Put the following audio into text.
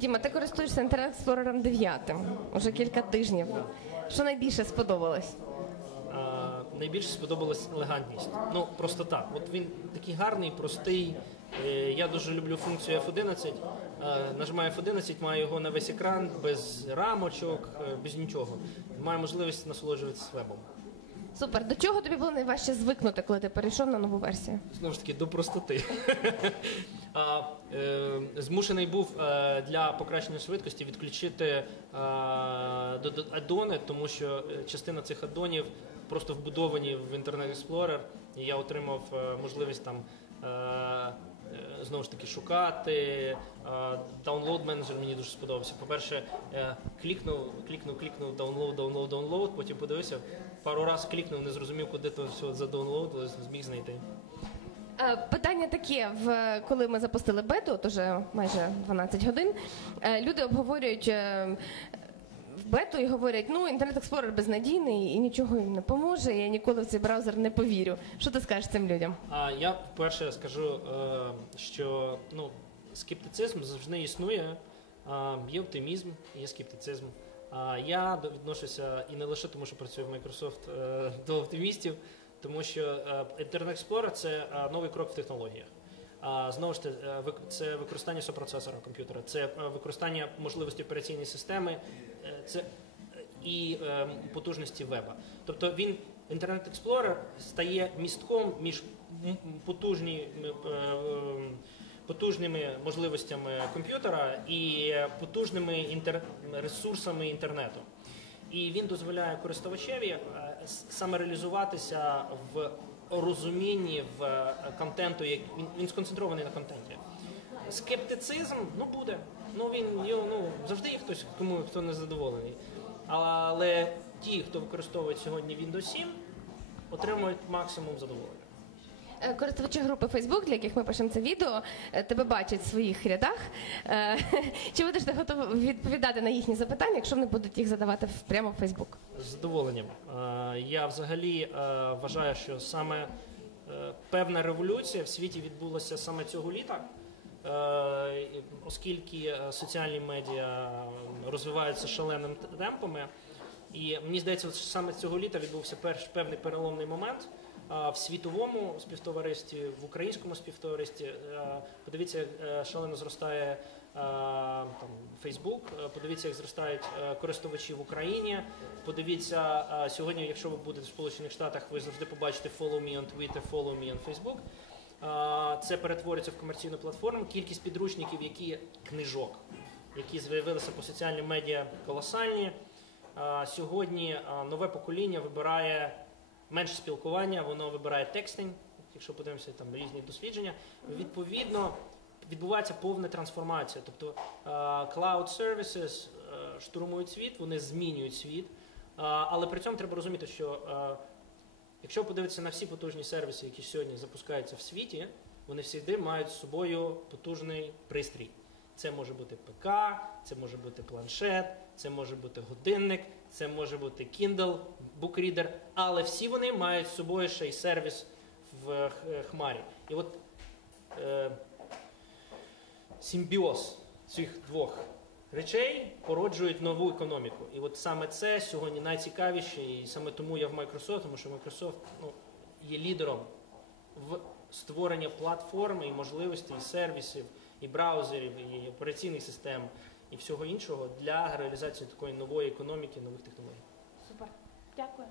Діма, ти користуєшся Explorer 9 уже кілька тижнів. Що найбільше сподобалось? А, найбільше сподобалась елегантність. Ну просто так. От він такий гарний, простий. Е, Я дуже люблю функцію F11. Е, Нажимаю F11, маю його на весь екран, без рамочок, е, без нічого. Маю можливість насолоджуватися вебом. Супер. До чого тобі було найважче звикнути, коли ти перейшов на нову версію? Знову ж таки, до простоти. А, е, змушений був е, для покращення швидкості відключити е, до- до- аддони, тому що е, частина цих аддонів просто вбудовані в Internet Explorer, і я отримав е, можливість там. е, е, Знову ж таки шукати даунлоад менеджер мені дуже сподобався. По-перше, клікнув, клікнув, клікнув, download, download, download, потім подивився, пару разів клікнув, не зрозумів, куди то все задоунлоудилось, зміг знайти. Питання таке: в коли ми запустили бету, от уже майже 12 годин. Люди обговорюють в бету і говорять: ну інтернет Explorer безнадійний і нічого їм не поможе. Я ніколи в цей браузер не повірю. Що ти скажеш цим людям? А я вперше скажу, е, що ну, скептицизм завжди існує. Є оптимізм, є скептицизм. А я відношуся і не лише тому, що працюю в Microsoft е, до оптимістів, тому що е, Internet Explorer це е, новий крок в технологіях. Знову ж таки, е, це використання сопроцесора комп'ютера, це е, використання можливості операційної системи, е, це і потужності веба. Тобто він Explorer стає містком між потужні, потужними можливостями комп'ютера і потужними інтер... ресурсами інтернету. І він дозволяє користувачеві е, самореалізуватися в розумінні в е, контенту, як він, він сконцентрований на контенті. Скептицизм ну буде. Ну він ну завжди є хтось, кому хто не задоволений. Але ті, хто використовує сьогодні Windows 7, отримують максимум задоволення. Е, Користувачі групи Facebook, для яких ми пишемо це відео, е, тебе бачать в своїх рядах. Е, Чи будеш ти готовий відповідати на їхні запитання, якщо вони будуть їх задавати прямо в Facebook? З задоволенням. Я взагалі вважаю, що саме певна революція в світі відбулася саме цього літа, оскільки соціальні медіа розвиваються шаленими темпами. І мені здається, саме цього літа відбувся перш певний переломний момент. В світовому співтоваристві, в українському співтоваристві, Е, подивіться, як е, шалено зростає е, там е, подивіться, як зростають користувачі в Україні. Подивіться сьогодні, якщо ви будете в Сполучених Штатах, ви завжди побачите follow me on Twitter, follow me on Facebook. Це перетворюється в комерційну платформу. Кількість підручників, які книжок, які з'явилися по соціальним медіа, колосальні. Сьогодні нове покоління вибирає менше спілкування, воно вибирає текстинг, якщо подивимося там різні дослідження. Відповідно, відбувається повна трансформація. Тобто е, cloud services е, штурмують світ, вони змінюють світ. Е, Але при цьому треба розуміти, що Якщо подивитися на всі потужні сервіси, які сьогодні запускаються в світі, вони завжди мають з собою потужний пристрій. Це може бути ПК, це може бути планшет, це може бути годинник, це може бути Kindle, букрідер, але всі вони мають з собою ще й сервіс в хмарі. І от е, симбіоз цих двох речей породжують нову економіку. І от саме це сьогодні найцікавіше, і саме тому я в Microsoft, тому що Microsoft ну, є лідером в створення платформи і можливостей, і сервісів, і браузерів, і операційних систем, і всього іншого для реалізації такої нової економіки, нових технологій. Супер. Дякую.